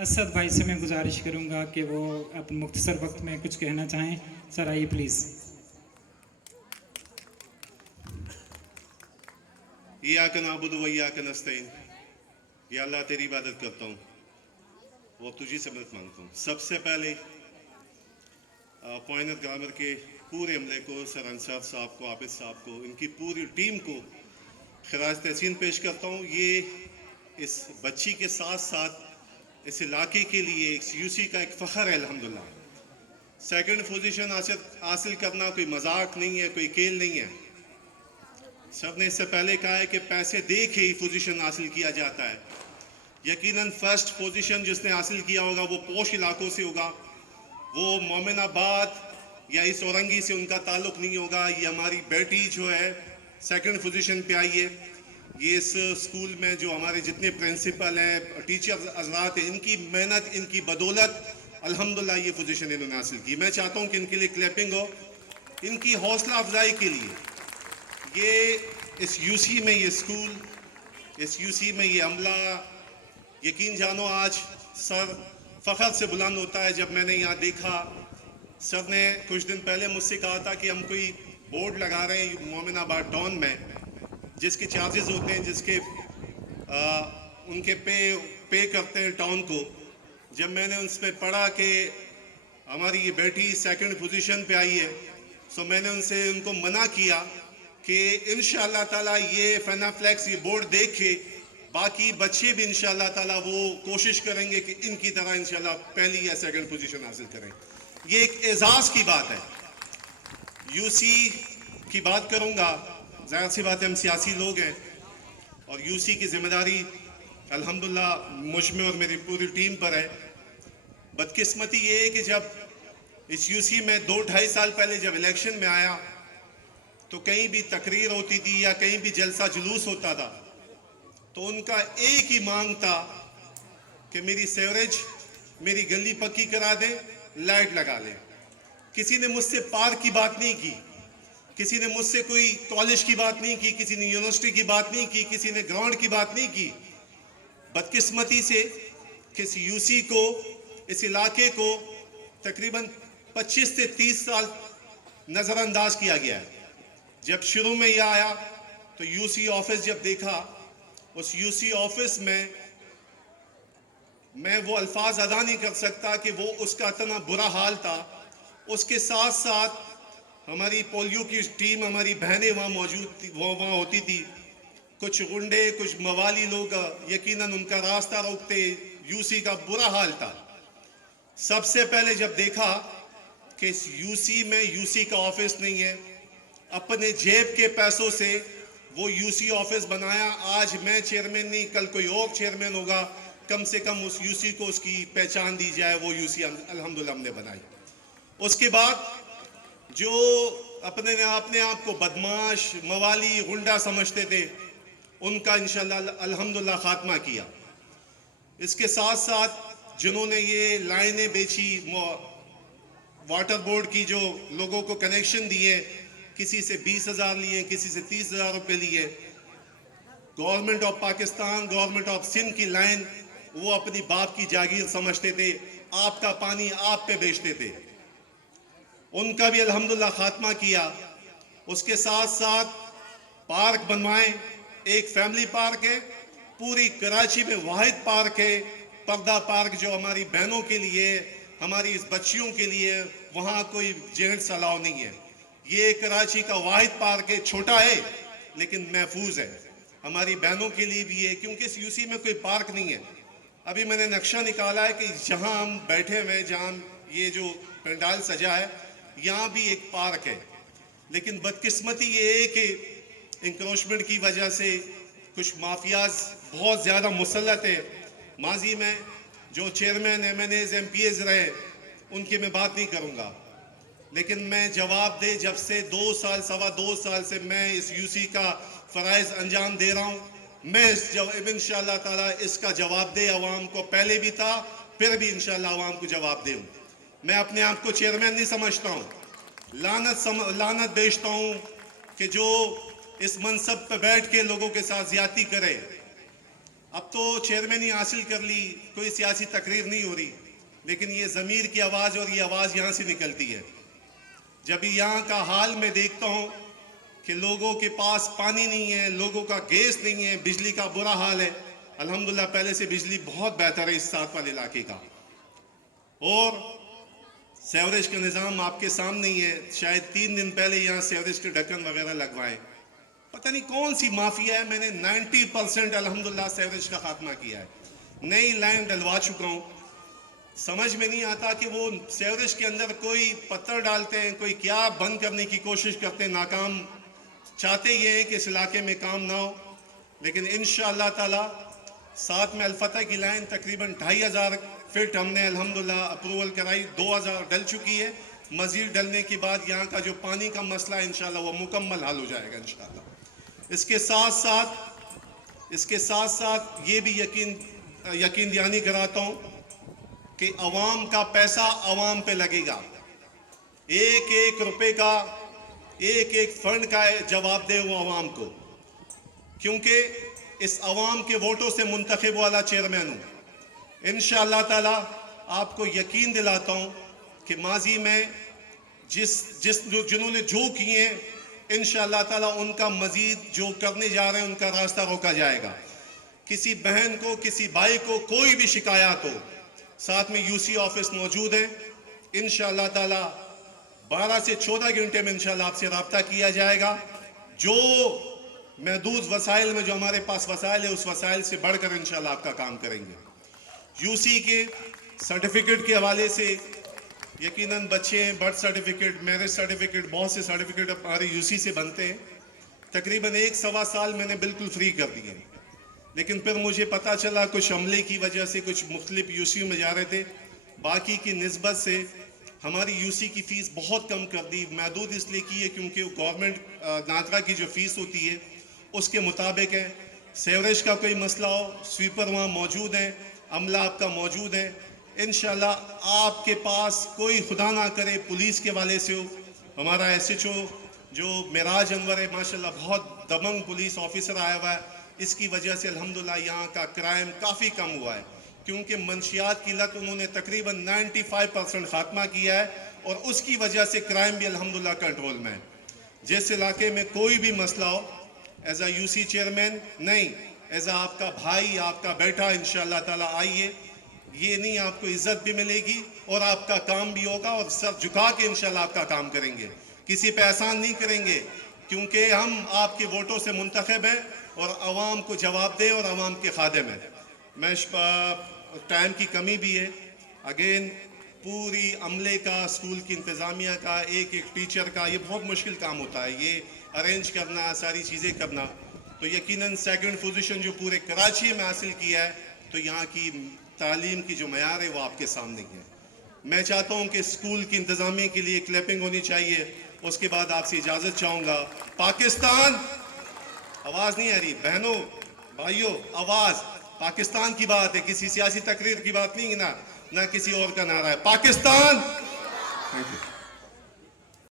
असद भाई से मैं गुजारिश करूंगा कि वो अपने मुख्तसर वक्त में कुछ कहना चाहें। सर आइए प्लीज़। इय्याक नअबुदु व इय्याक नस्तईन। या अल्लाह तेरी इबादत करता हूँ वो तुझी से मदद मांगता हूँ। सबसे पहले पॉइंट ग्रामर के पूरे अमले को, सर अंसार साहब को, आबिद साहब को, इनकी पूरी टीम को खराज तहसीन पेश करता हूँ। ये इस बच्ची के साथ साथ इस इलाके के लिए इस यूसी का एक फ़ख्र है अल्हम्दुलिल्लाह। सेकंड पोजीशन हासिल करना कोई मजाक नहीं है, कोई खेल नहीं है। सब ने इससे पहले कहा है कि पैसे दे के ही पोजीशन हासिल किया जाता है। यकीनन फर्स्ट पोजीशन जिसने हासिल किया होगा वो पोश इलाकों से होगा, वो मोमिनाबाद या इस औरंगी से उनका ताल्लुक नहीं होगा। ये हमारी बेटी जो है सेकंड पोजीशन पे आई है। ये इस स्कूल में जो हमारे जितने प्रिंसिपल हैं, टीचर हजरात हैं, इनकी मेहनत, इनकी बदौलत अल्हम्दुलिल्लाह ये पोजीशन इन्होंने हासिल की। मैं चाहता हूँ कि इनके लिए क्लैपिंग हो, इनकी हौसला अफजाई के लिए। ये इस यूसी में ये स्कूल, इस यूसी में ये अमला, यकीन जानो आज सर फ़ख्र से बुलंद होता है। जब मैंने यहाँ देखा, सर ने कुछ दिन पहले मुझसे कहा था कि हम कोई बोर्ड लगा रहे हैं मोमिनाबाद टाउन में, जिसके चार्जेस होते हैं, जिसके उनके पे करते हैं टाउन को। जब मैंने उस पर पढ़ा कि हमारी ये बेटी सेकंड पोजीशन पे आई है, तो मैंने उनको मना किया कि इंशाअल्लाह ताला ये फेनाफ्लेक्स, ये बोर्ड देख के बाकी बच्चे भी इंशाअल्लाह ताला वो कोशिश करेंगे कि इनकी तरह इंशाअल्लाह पहली या सेकंड पोजीशन हासिल करें। ये एक एजाज़ की बात है। यूसी की बात करूंगा, जाहिर सी बात है हम सियासी लोग हैं और यूसी की जिम्मेदारी अल्हम्दुलिल्लाह मुझ में और मेरी पूरी टीम पर है। बदकिस्मती ये है कि जब इस यूसी में 2-2.5 साल पहले जब इलेक्शन में आया तो कहीं भी तकरीर होती थी या कहीं भी जलसा जुलूस होता था तो उनका एक ही मांग था कि मेरी सेवरेज, मेरी गली पक्की करा दें, लाइट लगा लें। किसी ने मुझसे पार्क की बात नहीं की, किसी ने मुझसे कोई कॉलेज की बात नहीं की, किसी ने यूनिवर्सिटी की बात नहीं की, किसी ने ग्राउंड की बात नहीं की। बदकिस्मती से किस यूसी को, इस इलाके को तकरीबन 25 से 30 साल नज़रअंदाज किया गया है। जब शुरू में यह आया तो यूसी ऑफिस जब देखा, उस यूसी ऑफिस में मैं वो अल्फाज अदा नहीं कर सकता कि वो उसका इतना बुरा हाल था। उसके साथ साथ हमारी पोलियो की टीम, हमारी बहनें वहाँ मौजूद थी, वहाँ होती थी। कुछ गुंडे, कुछ मवाली लोग यकीनन उनका रास्ता रोकते। यूसी का बुरा हाल था। सबसे पहले जब देखा कि इस यूसी में यूसी का ऑफिस नहीं है, अपने जेब के पैसों से वो यूसी ऑफिस बनाया। आज मैं चेयरमैन नहीं, कल कोई और चेयरमैन होगा, कम से कम उस यूसी को उसकी पहचान दी जाए। वो यूसी अल्हम्दुलिल्लाह हमने बनाई। उसके बाद जो अपने आप को बदमाश, मवाली, गुंडा समझते थे, उनका इंशाअल्लाह अल्हम्दुलिल्लाह खात्मा किया। इसके साथ साथ जिन्होंने ये लाइनें बेची, वाटर बोर्ड की जो लोगों को कनेक्शन दिए, किसी से 20,000 लिए, किसी से 30,000 रुपये लिए। Government of Pakistan, government of Sindh की लाइन वो अपनी बाप की जागीर समझते थे, आपका पानी आप पे बेचते थे। उनका भी अल्हम्दुलिल्लाह खात्मा किया। उसके साथ साथ पार्क बनवाए। एक फैमिली पार्क है, पूरी कराची में वाहिद पार्क है, पर्दा पार्क, जो हमारी बहनों के लिए, हमारी इस बच्चियों के लिए, वहाँ कोई जेंट्स अलाउ नहीं है। ये कराची का वाहिद पार्क है, छोटा है लेकिन महफूज है, हमारी बहनों के लिए भी है, क्योंकि इस यूसी में कोई पार्क नहीं है। अभी मैंने नक्शा निकाला है कि जहाँ हम बैठे हुए, जहाँ ये जो पंडाल सजा है, यहाँ भी एक पार्क है। लेकिन बदकिस्मती ये है कि इंक्रोचमेंट की वजह से कुछ माफियाज बहुत ज़्यादा मुसल्लत है। माजी में जो चेयरमैन, MNAs, MPAs रहे, उनकी मैं बात नहीं करूँगा, लेकिन मैं जवाब दे, जब से 2 साल, सवा 2 साल से मैं इस यूसी का फ़राइज़ अंजाम दे रहा हूँ, मैं इंशाअल्लाह ताला इसका जवाब दे अवाम को, पहले भी था फिर भी इंशाअल्लाह अवाम को जवाब दूँ। मैं अपने आप को चेयरमैन नहीं समझता हूँ, लानत बेचता हूँ कि जो इस मनसब पर बैठ के लोगों के साथ ज्यादती करे। अब तो चेयरमैन ही हासिल कर ली, कोई सियासी तकरीर नहीं हो रही, लेकिन ये ज़मीर की आवाज़ और ये आवाज़ यहाँ से निकलती है। जब यहाँ का हाल मैं देखता हूँ कि लोगों के पास पानी नहीं है, लोगों का गैस नहीं है, बिजली का बुरा हाल है। अल्हम्दुलिल्लाह पहले से बिजली बहुत बेहतर है इस साथ वाले इलाके का, और सेवरेज का निज़ाम आपके सामने ही है। शायद 3 दिन पहले यहाँ सेवरेज के ढक्कन वगैरह लगवाए, पता नहीं कौन सी माफिया है। मैंने 90% अल्हम्दुलिल्लाह सेवरेज का खात्मा किया है, नई लाइन डलवा चुका हूँ। समझ में नहीं आता कि वो सेवरेज के अंदर कोई पत्थर डालते हैं, कोई क्या बंद करने की कोशिश करते हैं, नाकाम। चाहते ये हैं कि इस इलाके में काम ना हो, लेकिन इंशाअल्लाह ताला साथ में अलफतह की लाइन तकरीबन 2500 फिट हमने अल्हम्दुलिल्लाह अप्रूवल कराई, 2000 डल चुकी है। मजीद डलने के बाद यहाँ का जो पानी का मसला है इंशाअल्लाह वो मुकम्मल हल हो जाएगा इंशाअल्लाह। इसके साथ साथ ये भी यकीन दहानी कराता हूँ कि अवाम का पैसा अवाम पे लगेगा। एक एक रुपए का, एक एक फंड का जवाब दे वो अवाम को, क्योंकि इस अवाम के वोटों से मुंतखब वाला चेयरमैन हूँ। इंशाअल्लाह ताला आपको यकीन दिलाता हूँ कि माजी में जिन्होंने जो किए हैं, इंशाअल्लाह ताला उनका मजीद जो करने जा रहे हैं उनका रास्ता रोका जाएगा। किसी बहन को, किसी भाई को कोई भी शिकायत हो, साथ में यूसी ऑफिस मौजूद है। इंशाअल्लाह ताला 12 से 14 घंटे में इंशाअल्लाह आपसे रब्ता किया जाएगा। जो महदूद वसाइल में जो हमारे पास वसाइल है, उस वसाइल से बढ़कर इंशाअल्लाह आपका काम करेंगे। यूसी के सर्टिफिकेट के हवाले से यकीनन बच्चे हैं, बर्थ सर्टिफिकेट, मैरिज सर्टिफिकेट, बहुत से सर्टिफिकेट हमारे यूसी से बनते हैं। तकरीबन 1-1.25 साल मैंने बिल्कुल फ्री कर दिए, लेकिन फिर मुझे पता चला कुछ अमले की वजह से कुछ मुख्तलिफ यूसी में जा रहे थे। बाकी की निस्बत से हमारी यूसी की फ़ीस बहुत कम कर दी। महदूद इसलिए की है क्योंकि गवर्नमेंट नादरा की जो फ़ीस होती है उसके मुताबिक है। सेवरेज का कोई मसला हो, स्वीपर वहाँ मौजूद है, अमला आपका मौजूद है। इंशाअल्लाह आपके पास कोई खुदा ना करे पुलिस के वाले से हो, हमारा SHO जो मिराज अनवर है माशाल्लाह बहुत दबंग पुलिस ऑफिसर आया हुआ है। इसकी वजह से अल्हम्दुलिल्लाह यहाँ का क्राइम काफ़ी कम हुआ है, क्योंकि मंशियात की लत उन्होंने तकरीबन 95% खात्मा किया है, और उसकी वजह से क्राइम भी अल्हम्दुलिल्लाह कंट्रोल में है। जिस इलाके में कोई भी मसला हो, एज आ यूसी चेयरमैन नहीं, एज आ आपका भाई, आपका बेटा, इंशाअल्लाह ताला आइए। ये नहीं, आपको इज्जत भी मिलेगी और आपका काम भी होगा, और सर झुका के इंशाअल्लाह आपका काम करेंगे। किसी पे एहसान नहीं करेंगे, क्योंकि हम आपके वोटों से मुंतखब हैं और आवाम को जवाब दें और आवाम के खादिम हैं। मैं टाइम की कमी भी है। अगेन पूरी अमले का, स्कूल की इंतज़ामिया का, एक एक टीचर का ये बहुत मुश्किल काम होता है, ये अरेंज करना, सारी चीज़ें करना। तो यकीनन सेकंड पोजीशन जो पूरे कराची में हासिल किया है, तो यहाँ की तालीम की जो मयार है वो आपके सामने है। मैं चाहता हूँ कि स्कूल की इंतज़ामिया के लिए क्लैपिंग होनी चाहिए। उसके बाद आपसे इजाज़त चाहूँगा। पाकिस्तान, आवाज़ नहीं आ रही बहनों भाइयों, आवाज़ पाकिस्तान की बात है, किसी सियासी तकरीर की बात नहीं है, ना किसी और का नारा है। पाकिस्तान। Thank you.